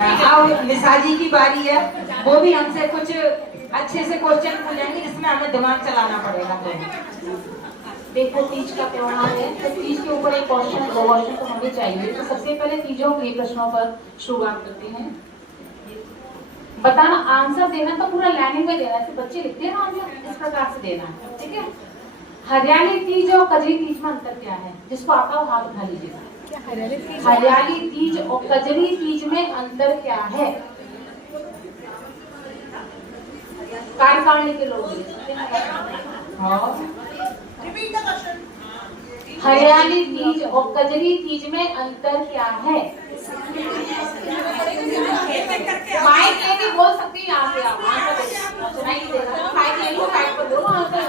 अब निशा जी की बारी है, वो भी हमसे कुछ अच्छे से क्वेश्चन पूछेंगे जिसमें हमें दिमाग चलाना पड़ेगा। तो देखो, तीज का त्योहार है तो तीज के ऊपर एक क्वेश्चन, दो क्वेश्चन तो होने चाहिए। तो सबसे पहले तीजों के प्रश्नों पर शुरुआत करते हैं। बताना, आंसर देना तो पूरा लाइन में देना है, बच्चे लिखते हैं ना आंसर, इस प्रकार से देना है, ठीक है। हरियाली तीज और कजरी तीज में अंतर क्या है? जिसको आता हो हाथ उठा लीजिएगा। हरियाली तीज और कजरी तीज में अंतर क्या है? कार्यकारिणी के लोग हरियाली तीज और कजरी तीज में अंतर क्या है? माइक लेके बोल सकती हैं यहाँ पे, आप सुनाई नहीं देगा, माइक ले लो, माइक पर दो आंसर।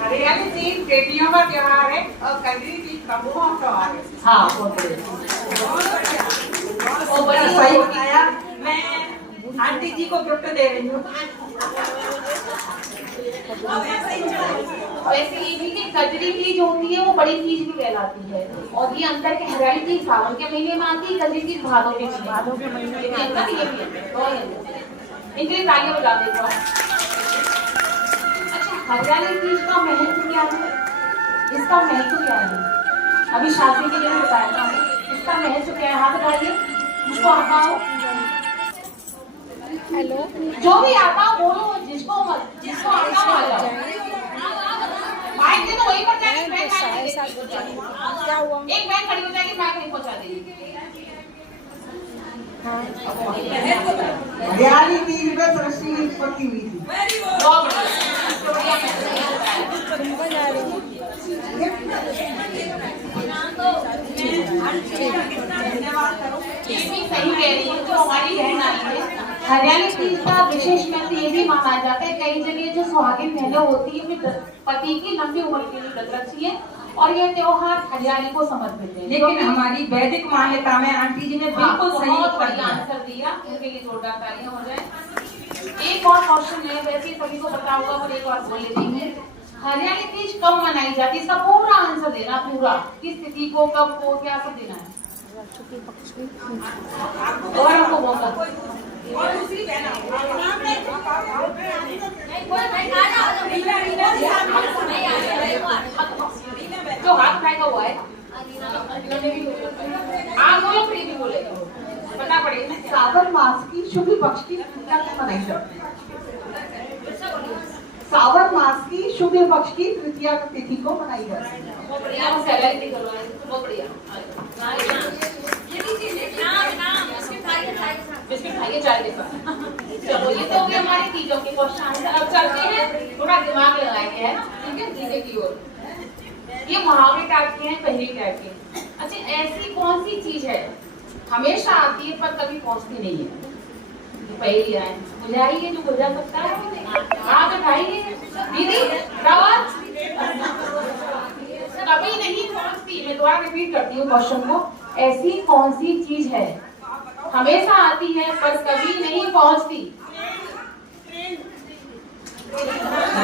हरियाली तीज बेटियों का त्योहार है और कजरी तीज प्रभुओं का त्योहार है। हाँ, बहुत सही बताया। मैं आंटी जी को गिफ्ट दे रही हूँ। वैसे ये भी कि कजरी तीज होती है वो बड़ी तीज भी कहलाती है, और ये अंतर के हरियाली तीज सावन के महीने में आती है, कजरी तीज भादों के महीने में अंतर ये भी है। इनके लिए तालियां बजा देते हो। अच्छा, हरियाली तीज का महत्व क्या है? इसका महत्व क्या है? अभी शादी के लिए बताया था, इसका महत्व क्या है? हाथ उठाइए, जिसको आता हो। हेलो, जो भी आता हो बोलो, जिसको आता हो आ जाओ। माइक दे दो, वहीं पर जाके एक बैग क्या हुआ? खड़ी हो जाएगी, माइक नहीं पहुंचा देगी। हरियाली तीज में सृष्टि की उत्पत्ति हुई थी। सही कह रही है, जो हमारी बहन आई है। हरियाली तीज का विशेष महत्व ये भी माना जाता है, कई जगह जो सुहागिन बहनें होती है पति की लंबी उम्र के लिए व्रत रखती है, और यह त्योहार हरियाली को समर्पित है। लेकिन हमारी वैदिक मान्यता में आंटी जी ने बिल्कुल सही बढ़िया आंसर दिया, उनके लिए जोरदार तालियां हो जाए। एक और क्वेश्चन है, वैसे सभी को पता होगा पर एक बार बोल लेंगे। हरियाली तीज कब मनाई जाती है? इसका पूरा आंसर देना, पूरा किस तिथि को, कब को, क्या सब देना है। और हमको मौका जो हाथ उठाएगा हुआ है, आप बोलो फिर भी बोलेगा, पता पड़ेगा। सावन मास की शुक्ल पक्ष की तृतीया को मनाई जाती है। सावन मास की शुक्ल पक्ष की तृतीया तिथि को मनाई जाती है। बहुत बढ़िया, बहुत बढ़िया। बिस्किट खाइए चाय के साथ। चलो, ये तो हो गए हमारे तीजों के क्वेश्चन आंसर। अब चलते हैं, थोड़ा दिमाग लगाएंगे, है ना, ठीक है, तीजे की ओर। ये मुहावरे टाइप के हैं, पहले टाइप के। अच्छा, ऐसी कौन सी चीज है हमेशा आती है पर कभी पहुंचती नहीं है? पहली आए बुझाइए, जो बुझा सकता है हाथ उठाइए। दीदी आवाज, कभी नहीं पहुंचती। मैं दोबारा रिपीट करती हूँ क्वेश्चन को। ऐसी कौन सी चीज है हमेशा आती है पर कभी नहीं पहुंचती?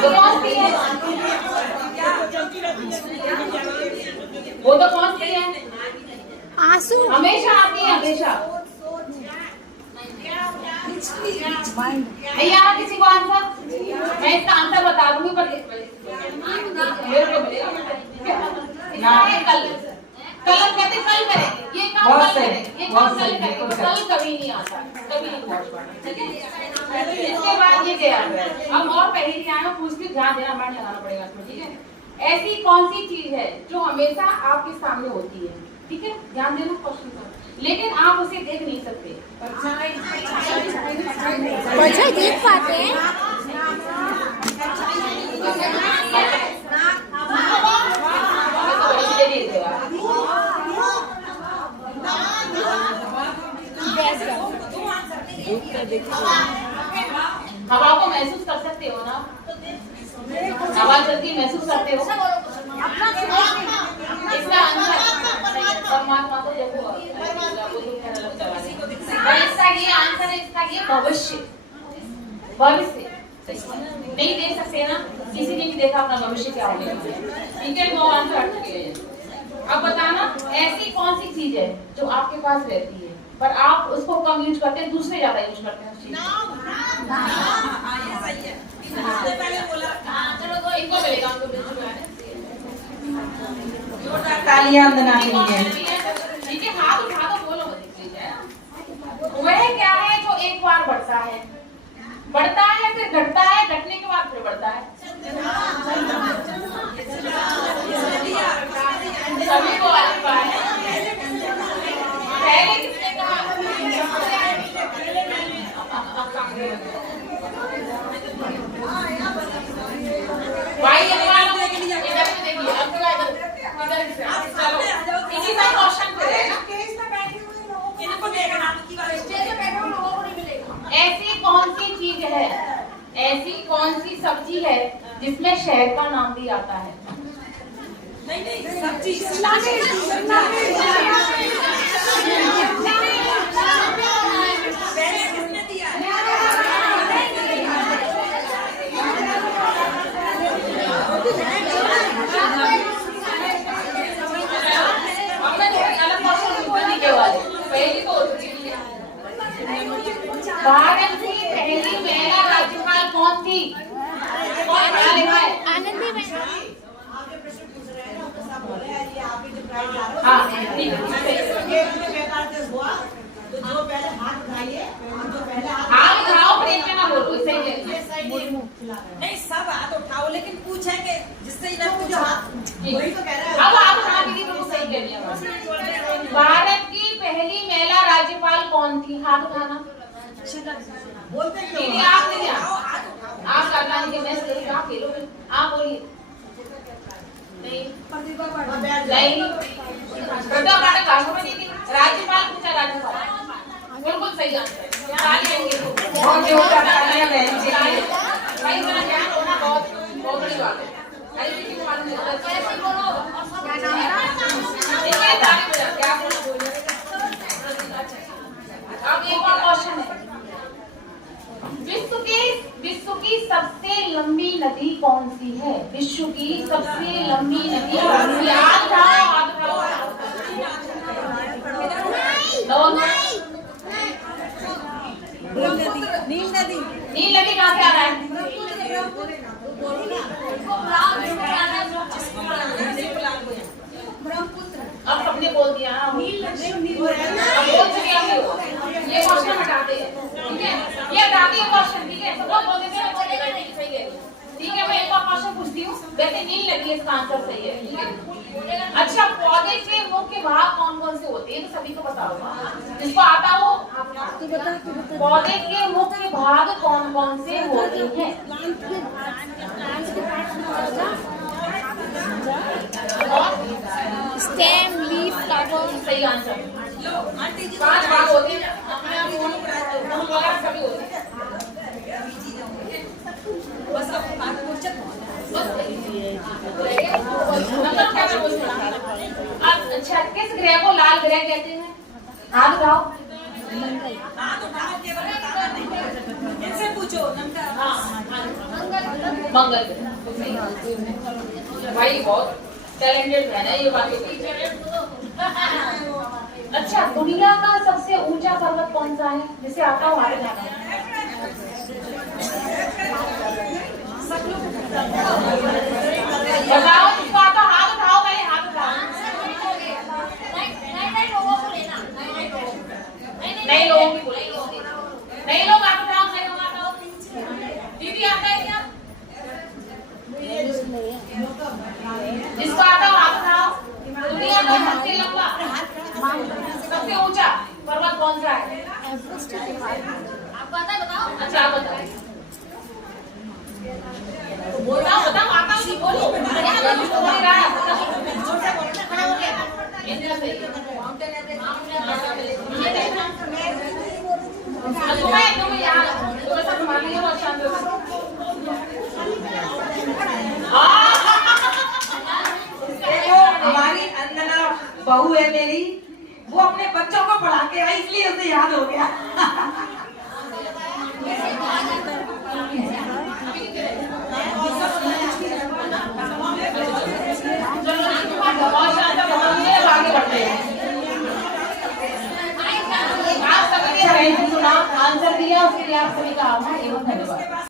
तो पहुंचती है, वो तो पहुंचती है, आंसू हमेशा आती है, हमेशा। नहीं आ किसी को आंसर? मैं इसका आंसर बता दूंगी, पर मेरे को मिलेगा कल कहते कल करेंगे, ये काम कल करेंगे, ये काम कल करेंगे, कल कभी नहीं आता, कभी नहीं पहुंच पाता, ठीक है। इसके बाद ये गया। अब और पहले आया, पूछती ध्यान देना, माइंड लगाना पड़ेगा इसमें, ठीक है। ऐसी कौन सी चीज है जो हमेशा आपके सामने होती है, ठीक है, ध्यान देना क्वेश्चन पर, लेकिन आप उसे देख नहीं सकते। अच्छा, देख पाते हैं। हवा को महसूस कर सकते हो ना? हवा चलती महसूस करते हो? इसका आंसर और इसका ये आंसर है, इसका ये भविष्य। भविष्य नहीं देख सकते ना, किसी ने नहीं देखा अपना भविष्य क्या होगा। ठीक है, 2 आंसर हट चुके हैं। अब बताना ऐसी कौन सी चीज है जो आपके पास रहती है पर आप उसको कम यूज करते हैं, दूसरे ज्यादा यूज करते हैं उस चीज को। चलो तो इनको मिलेगा, हमको मिल चुका है। तालियां अंदना के लिए। ठीक है, हाथ उठा दो, बोलो मत कीजिए। वह क्या है जो एक बार बढ़ता है, बढ़ता है फिर घटता है, घटने के बाद फिर बढ़ता है। सभी को आता है। पहले किसने कहा? भाई इधर देखिए, अब चलो इसी का क्वेश्चन करेगा। ऐसी कौन सी चीज है, ऐसी कौन सी सब्जी है जिसमें शहर का नाम भी आता है? नहीं सब्जी भारत की पहली महिला राज्यपाल कौन थी? कौन पढ़ा लिखा है? आनंदीबेन। हाँ, हाथ उठाओ, प्रेम ना बोलो, इसे नहीं सब हाथ उठाओ, लेकिन पूछेंगे जिससे इधर जो हाथ वही तो कह रहा है। अब आप उठा दीजिए, बिल्कुल सही कह रही हैं। भारत की पहली महिला राज्यपाल कौन थी? हाथ उठाना। बोलते दीदी आप नहीं, आप करना नहीं, मैं सही कहा, खेलोगे आप, बोलिए। नहीं नहीं, प्रतिभा पाठक भाषण में दीदी राज्यपाल पूछा, राज्यपाल बिल्कुल सही आंसर। बहुत जोरदार तालियां बहन के लिए। भाई मेरा ज्ञान होना बहुत बहुत बड़ी बात है। अरे किसी को मालूम नहीं होता, ऐसे बोलो इसके तारीफ हो जाती है, आप बोलो। अब एक और क्वेश्चन है, विश्व की सबसे लंबी नदी कौन सी है? विश्व की सबसे लंबी नदी कौन सी? हाथ उठाओ, हाथ उठाओ। नील नदी। नील नदी कहाँ से आ रहा है? अब सबने बोल दिया ना, अब बोल चुके हम लोग। ये क्वेश्चन हटाते हैं, ठीक है? ये हटाते हैं क्वेश्चन, ठीक है? सब लोग बोल देते हैं, बोलेगा नहीं, सही है। ठीक है, मैं एक और क्वेश्चन पूछती हूँ। वैसे नील नदी इसका आंसर सही है, ठीक है? अच्छा, पौधे के मुख्य भाग कौन कौन से होते हैं? तो सभी को पता होगा, जिसको आता हो पौधे के मुख्य भाग कौन कौन से होते हैं? Stem, leaf, flower. सही आंसर। 5 भाग होते हैं, अपने आप वगैरह सभी होते हैं। बस अब बात क्वेश्चन मतलब क्या मैं बोल रहा हूँ? अच्छा, किस ग्रह को लाल ग्रह कहते हैं? हाथ उठाओ। हाथ उठाओ, केवल बताना नहीं, इनसे पूछो। मंगल ग्रह। भाई बहुत टैलेंटेड बहन है, ये बातें अच्छा, दुनिया का सबसे ऊंचा पर्वत कौन सा है? जिसे आता हो हाथ उठाना। बताओ, जिसको आता हो हाथ उठाओ, पहले हाथ उठाओ। नए लोगों की बोलेंगे, नए लोग हाथ उठाओ, नए लोग हाथ उठाओ। दीदी आता है क्या? जिसको आता हो हाथ उठाओ। दुनिया का सबसे लंबा, सबसे ऊंचा पर्वत कौन सा है? आप बताओ। अच्छा, आप बताओ। बताओ बताओ, आता नहीं, बोलो। जिसको बोल रहा है खड़ा हो गया। इतना सही है। तुम्हें यार थोड़ा सा घुमा लिया, बहुत शांत हो। हमारी अंजना बहू है मेरी, वो अपने बच्चों को पढ़ा के आई इसलिए उसे याद हो गया। बहुत शानदार, बहुत ही आगे बढ़ते हैं। आप सभी ने आंसर दिया, उसके लिए आप सभी का आभार एवं धन्यवाद।